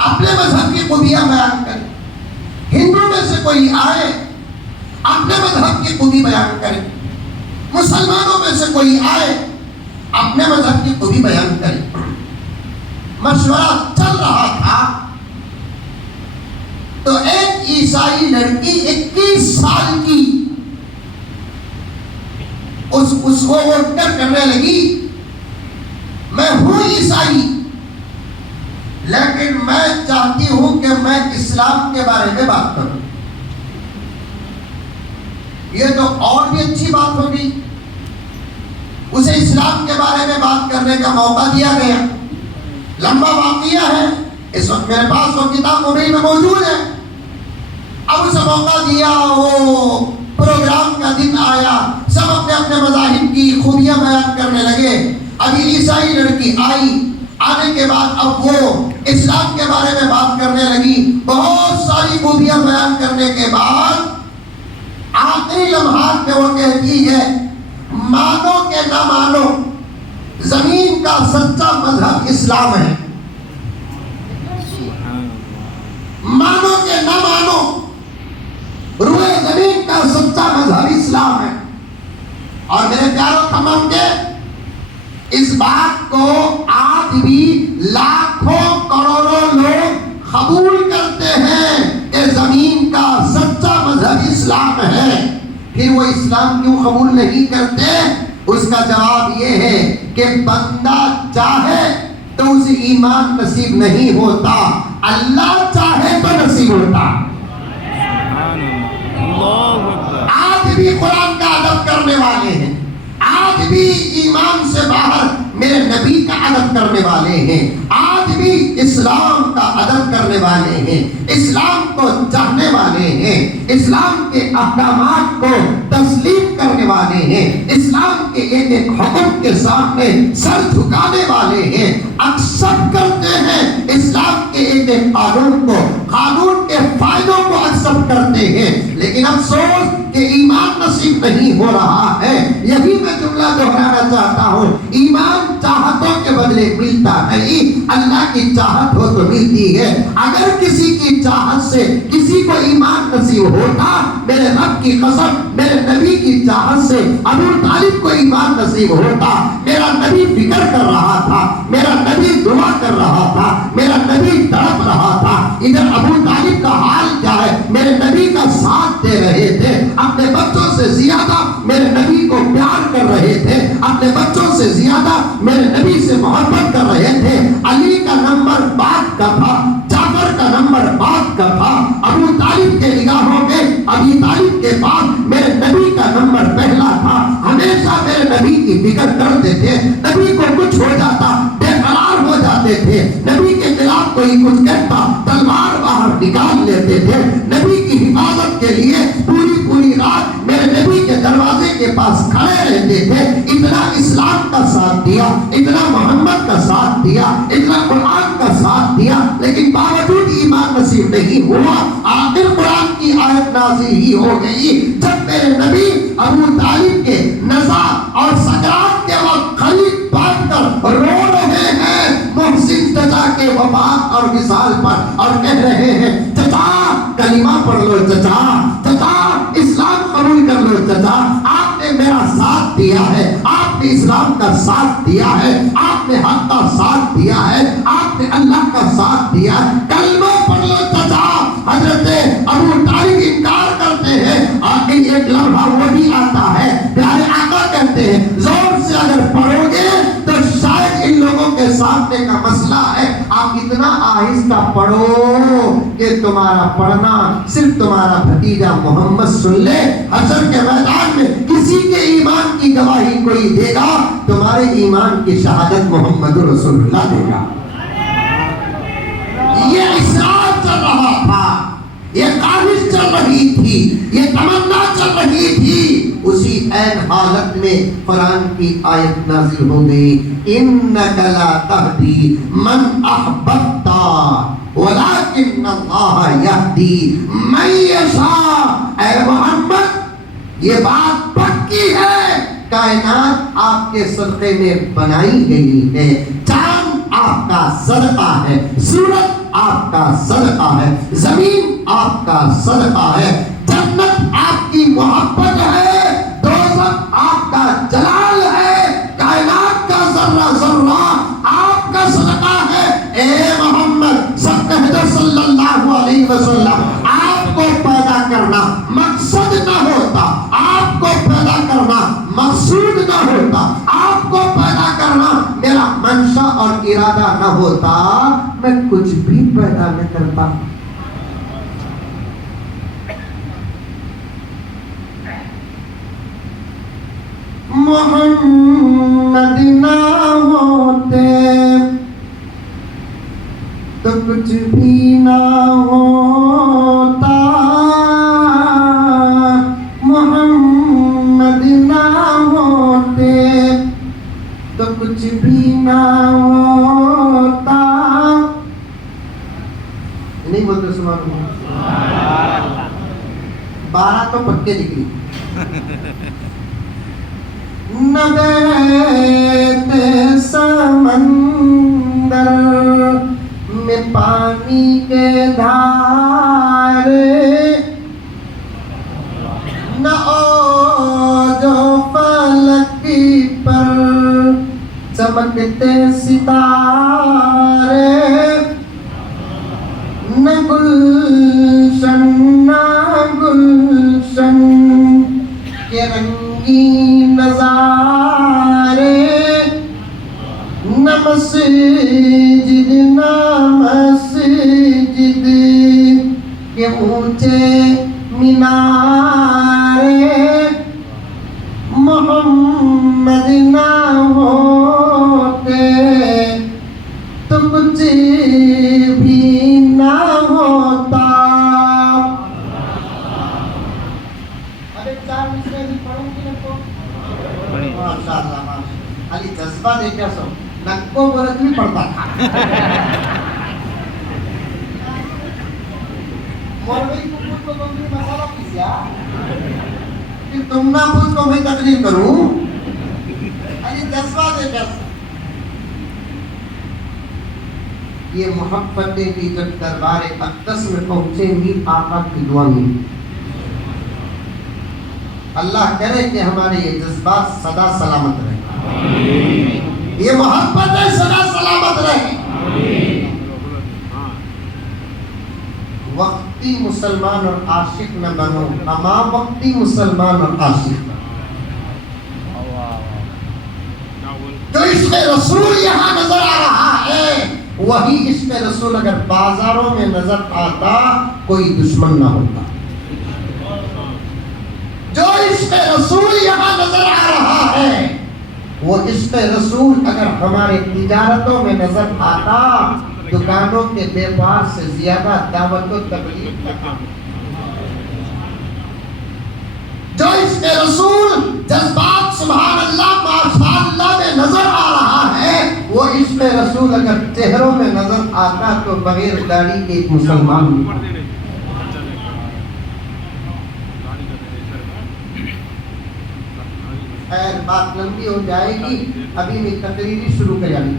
اپنے مذہب کی خوبیاں بیان کرے۔ ہندو میں سے کوئی آئے، اپنے مذہب کی خوبی بیان کرے۔ مسلمانوں میں سے کوئی آئے، اپنے مذہب کی خوبی بیان کرے۔ مشورہ چل رہا تھا، تو ایک عیسائی لڑکی 21 سال کی اس کو اٹھ کر کرنے لگی میں ہوں عیسائی لیکن میں چاہتی ہوں کہ میں اسلام کے بارے میں بات کروں. یہ تو اور بھی اچھی بات ہوگی. اسے اسلام کے بارے میں بات کرنے کا موقع دیا گیا. لمبا واقعہ ہے, اس وقت میرے پاس وہ کتاب موبائل میں موجود ہے. اب اسے موقع دیا, وہ پروگرام کا دن آیا, سب اپنے اپنے مذاہب کی خوبیاں بیان کرنے لگے. ابھی عیسائی لڑکی آئی, آنے کے بعد اب وہ اسلام کے بارے میں بات کرنے لگی. بہت ساری خوبیاں بیان کرنے کے بعد آخری لمحات میں وہ کہتی ہے مانو کہ نہ مانو, زمین کا سچا مذہب اسلام ہے. مانو کہ نہ مانو, روئے زمین کا سچا مذہب اسلام ہے. اور میرے پیاروں تمام کے اس بات کو آج بھی لاکھوں کروڑوں لوگ قبول کرتے ہیں کہ زمین کا سچا مذہب اسلام ہے. پھر وہ اسلام کیوں قبول نہیں کرتے؟ اس کا جواب یہ ہے کہ بندہ چاہے تو اسے ایمان نصیب نہیں ہوتا, اللہ چاہے تو نصیب ہوتا. آج بھی قرآن کا ادب کرنے والے ہیں, آج بھی ایمان سے باہر میرے نبی کا ادب کرنے والے ہیں, آج بھی اسلام کا ادب کرنے والے ہیں, اسلام کو چاہنے والے ہیں, اسلام کے احکامات کو تسلیم کرنے والے ہیں, اسلام کے ایک ایک حکم کے سامنے سر جھکانے والے ہیں, ایکسپٹ کرتے ہیں اسلام کے ایک ایک قانون کو, قانون کے فائدوں کو ایکسپٹ کرتے ہیں. لیکن افسوس کہ ایمان نصیب نہیں ہو رہا ہے. یہی میں جملہ دہرانا چاہتا ہوں, ایمان چاہتوں کے بدلے ملتا نہیں, اللہ کی چاہت ہو تو ملتی ہے. اگر کسی کی چاہت سے کسی کو ایمان نصیب ہوتا, میرے رب کی قسم میرے نبی کی چاہت سے ابو طالب کو ایمان نصیب ہوتا. میرا نبی فکر کر رہا تھا, میرا نبی دعا کر رہا تھا, میرا نبی تڑپ رہا تھا. ادھر ابو طالب کا حال کیا ہے, میرے نبی کا ساتھ دے رہے تھے, اپنے بچوں سے زیادہ میرے نبی کو پیار کر رہے تھے, اپنے بچوں سے زیادہ میرے نبی سے محبت کر رہے تھے. علی کا نمبر بات کا تھا, جعفر کا نمبر بات کا تھا. ابو طالب کے نگاہوں میں ابی طالب کے بعد میرے نبی کا نمبر پہلا تھا. ہمیشہ میرے نبی کی فکر کرتے تھے. نبی کو کچھ ہو جاتا بے قرار ہو جاتے تھے, نبی کے خلاف کوئی کچھ کہتا تلوار باہر نکال لیتے تھے. نبی کی حفاظت کے لیے پوری پوری رات میرے نبی کے دروازے کے پاس کھڑے رہتے تھے. اتنا اسلام کا ساتھ دیا, اتنا محمد کا ساتھ دیا, اتنا قرآن کا ساتھ دیا, لیکن باوجود ایمان نصیب نہیں ہوا. آخر قرآن کی آیت نازل ہی ہو گئی جب میرے نبی ابو طالب کے نزا اور سکرات کے وقت خلید بانٹ کر رو رہے ہیں محسن چچا کے وفات اور وصال پر, اور کہہ رہے ہیں چچا کلمہ پڑھ لو, چچا چچا اسلام قبول کر لو, چچا آپ نے میرا ساتھ دیا ہے, آپ نے اسلام کا ساتھ دیا ہے, آپ نے حق کا ساتھ دیا ہے, آپ نے اللہ کا ساتھ دیا ہے, کلمہ پڑھ لو چچا. حضرت ابو طالب انکار کرتے ہیں. آخر ایک لمحہ وہی آتا ہے, پیارے آقا کہتے ہیں زور سے اگر پڑھو گے تو شاید ان لوگوں کے سامنے کا مسئلہ ہے, آپ اتنا آہستہ پڑھو کہ تمہارا پڑھنا صرف تمہارا بھتیجا محمد سن لے. حشر کے میدان میں کسی کے ایمان کی گواہی کوئی دے گا, تمہارے ایمان کی شہادت محمد رسول اللہ دے گا. یہ اسرار چل رہا تھا, یہ خواہش چل رہی تھی, یہ تمنا چل رہی تھی. اسی عین حالت میں قرآن کی آیت نازل ہو گئی, انک لا تہدی من احببت ولکن اللہ یہدی من یشاء. اے محمد یہ بات پکی ہے, کائنات آپ کے صدقے میں بنائی گئی ہے, چاند آپ کا صدقہ ہے, سورج آپ کا صدقہ ہے, زمین آپ کا صدقہ ہے, جنت آپ کی محبت ہے, دوزخ آپ کا جلال ہے, کائنات کا ذرہ ذرہ آپ کا صدقہ ہے. اے محمد سب کہہ دو صلی اللہ علیہ وسلم مقصد نہ ہوتا، آپ کو پیدا کرنا مقصود نہ ہوتا، آپ کو پیدا کرنا میرا منشا اور ارادہ نہ ہوتا، میں کچھ بھی پیدا نہ کرتا۔ محمد نہ ہوتے تو کچھ بھی نہ ہوتا، محمد نہ ہوتے تو کچھ بھی نہ ہوتا۔ نہیں بولتے سبحان اللہ؟ 12 تو پکے نکلی۔ نہ بہتے سمندر میں پانی کے دھارے، نہ اوج و فلک پر چمکتے ستارے، نہ گلشن نہ گلشن کے رنگین نظارے، نہ مسجد نہ مسجد کے اونچے مینارے، محمد نہ ہوتے تو کچھ بھی نہ ہوتا۔ ابھی 4 مصرے بھی پڑھوں گی نکو؟ ماشاءاللہ ماشاءاللہ، علی جذبہ دیکھا سو نکو بولت بھی پڑھتا تھا۔ مولوی کو پوچھ تو تم بھی مسئلہ کیا کہ تم نہ پوچھ تو میں تقریر کروں؟ علی جذبہ دیکھا سو۔ یہ محبتیں بھی جب دربار اقدس میں پہنچیں گی آقا کی دعا میں، اللہ کرے کہ ہمارے یہ جذبات سدا سلامت رہیں، یہ محبتیں سدا سلامت رہیں۔ وقتی مسلمان اور عاشق نہ بنو، اما وقتی مسلمان اور عاشق بنو۔ جو عشق رسول یہاں نظر آ رہا ہے، وہی عشق رسول اگر بازاروں میں نظر آتا کوئی دشمن نہ ہوتا۔ جو عشق رسول یہاں نظر آ رہا ہے، وہ عشق رسول اگر ہمارے تجارتوں میں نظر آتا، دکانوں کے بیپار سے زیادہ دعوت و تبلیغ کا کام۔ جو عشق رسول جذبات سبحان اللہ ماشاء اللہ میں نظر آ رہا ہے، وہ عشق رسول اگر چہروں میں نظر آتا تو بغیر داڑھی کے ایک مسلمان نہیں۔ خیر بات لمبی ہو جائے گی، ابھی میں تقریری شروع کر جانی۔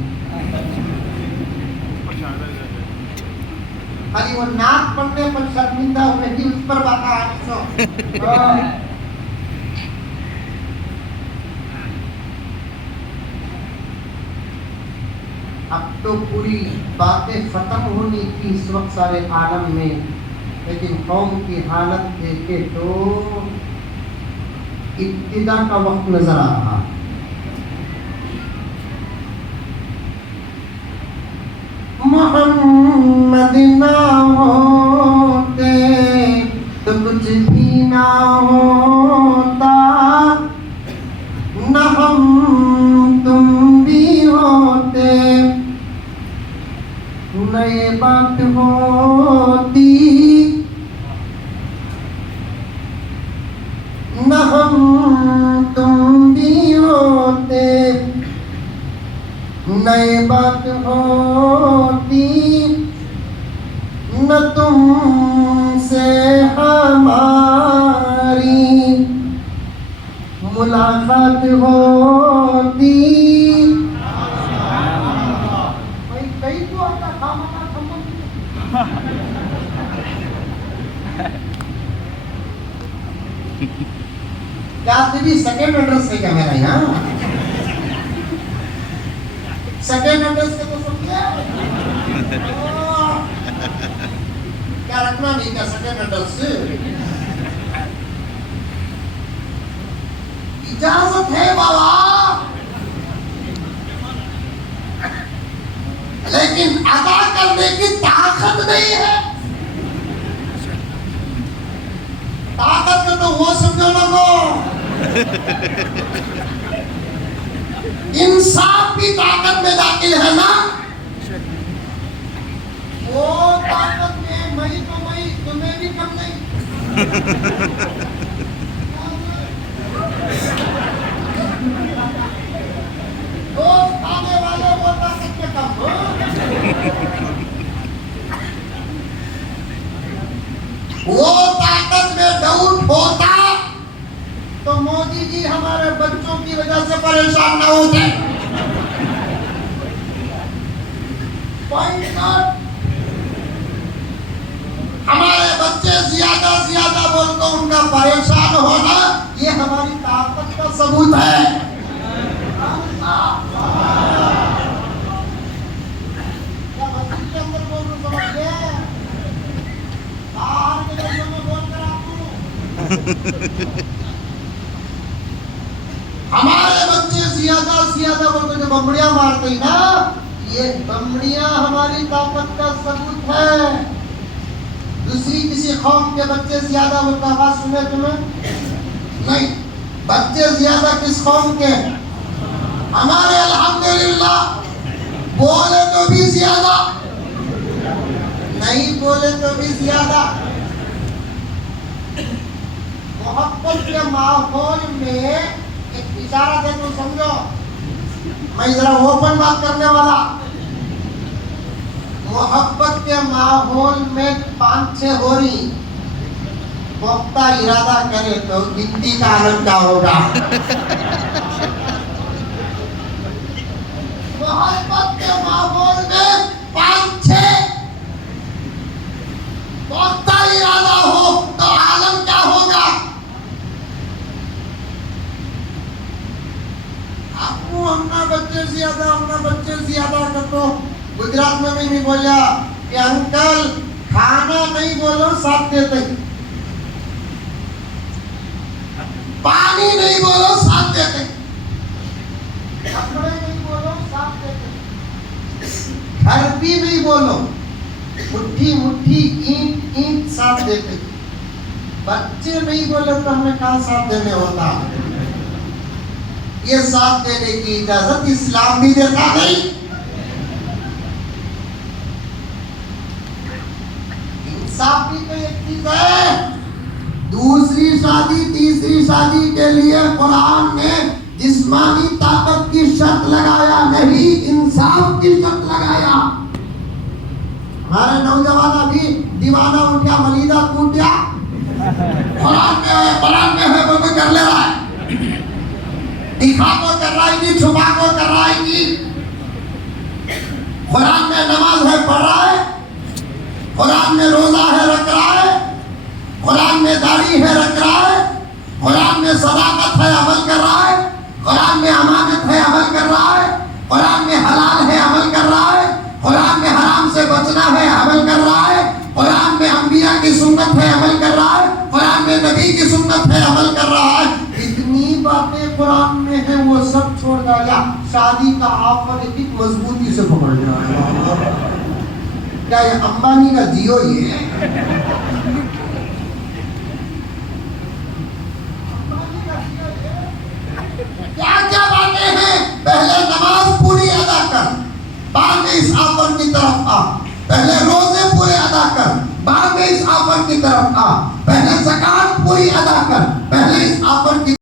خالی وہ نعت پڑھنے پر شرمندہ ہو رہی اس پر بات آ۔ اب تو پوری باتیں ختم ہونی تھی اس وقت سارے عالم میں، لیکن قوم کی حالت دیکھے تو ابتدا کا وقت نظر آ رہا۔ محمد نہ ہوتے تو کچھ بھی نہ ہوتا، نہ ہم تم بھی ہوتے نہ یہ بات ہوتی، نہ ہم تم بھی ہوتے نہ یہ بات ہوتی، نہ تم سے ہماری ملاقات ہوتی۔ کئی تو آتا خامانہ کیا سیکنڈ ایڈریس ہے کیا میرا یہاں؟ سیکنڈ ایڈریس کے تو سمجھے کیا رکھنا نہیں کیا سیکنڈ ایڈریس؟ اجازت ہے بابا، لیکن ادا کرنے کی طاقت نہیں ہے. طاقت کو تو وہ سمجھو لوگوں، انصاف بھی طاقت میں داخل ہے نا. وہ طاقت میں مئی تو مئی تمہیں بھی کم نہیں. دوست آنے والے وہ طاقت میں کم ہو. وہ طاقت میں ڈاؤٹ ہوتا تو مودی جی ہمارے بچوں کی وجہ سے پریشان نہ ہوتے. ہمارے بچے زیادہ بول تو ان کا پریشان ہونا یہ ہماری طاقت کا ثبوت ہے. کیا مسجد کے اندر بول رہے سمجھ گئے؟ باہر کے لوگوں میں بول کر آپ کو ہمارے بچے زیادہ بولتے جو بمبڑیاں مارتے نا، یہ بمبڑیاں ہماری طاقت کا ثبوت ہے. دوسری کسی قوم کے بچے زیادہ بولتا آواز سنے تمہیں نہیں. بچے زیادہ کس قوم کے؟ ہمارے الحمدللہ بولے تو بھی زیادہ، نہیں بولے تو بھی زیادہ. محبت کے ماحول میں ایک اشارہ دے تو سمجھو، میں ذرا اوپن بات کرنے والا. محبت کے ماحول میں 5-6 ہو رہی، پختہ ارادہ کرے تو گنتی کا عالم کیا ہوگا. محبت کے ماحول میں 5-6 پختہ ارادہ ہو تو عالم کیا ہوگا. آپ کو ہمنا بچے زیادہ کر دو. گجرات میں بھی نہیں بولا کہ انکل کھانا نہیں بولو ساتھ دیتے، پانی نہیں بولو ساتھ دیتے، کپڑے نہیں بولو ساتھ دیتے، گھر بھی نہیں بولو، مٹھی اینٹ ساتھ دیتے. بچے نہیں بولے تو ہمیں کہاں ساتھ دینے ہوتا. یہ ساتھ دینے کی اجازت اسلام بھی دیتا نہیں. انصاف بھی تو ایک چیز ہے. دوسری شادی تیسری شادی کے لیے قرآن نے جسمانی طاقت کی شرط لگایا نہیں، انصاف کی شرط لگایا. ہمارے نوجوان ابھی دیوانہ ان کا ملیدہ ٹوٹ گیا، قرآن میں ہے وہ تو کر لے رہا ہے، دکھا کو کر رہا ہے، چھپا کو کر رہا ہے. قرآن میں نماز ہے پڑھ رہا ہے، قرآن میں روزہ ہے رکھ رہا ہے، قرآن میں داڑھی ہے رکھ رہا ہے، قرآن میں صداقت ہے عمل کر رہا ہے، قرآن میں امانت ہے عمل کر رہا ہے، قرآن میں حلال ہے عمل کر رہا ہے، قرآن میں حرام سے بچنا ہے عمل کر رہا ہے، قرآن میں انبیاء کی سنت ہے عمل کر رہا ہے، قرآن میں نبی کی سنت ہے عمل کر رہا ہے. اتنی باتیں قرآن میں ہیں وہ سب چھوڑ دیا. شادی کا آفر اتنی مضبوطی سے پکڑ لیا. کیا یہ امبانی کا جیو یہ ہے؟ کیا باتیں ہیں. پہلے نماز پوری ادا کر، بعد میں اس آفر کی طرف آ. پہلے روزے پورے ادا کر، بعد میں اس آفر کی طرف آ. پہلے زکات پوری ادا کر، پہلے اس آفر کی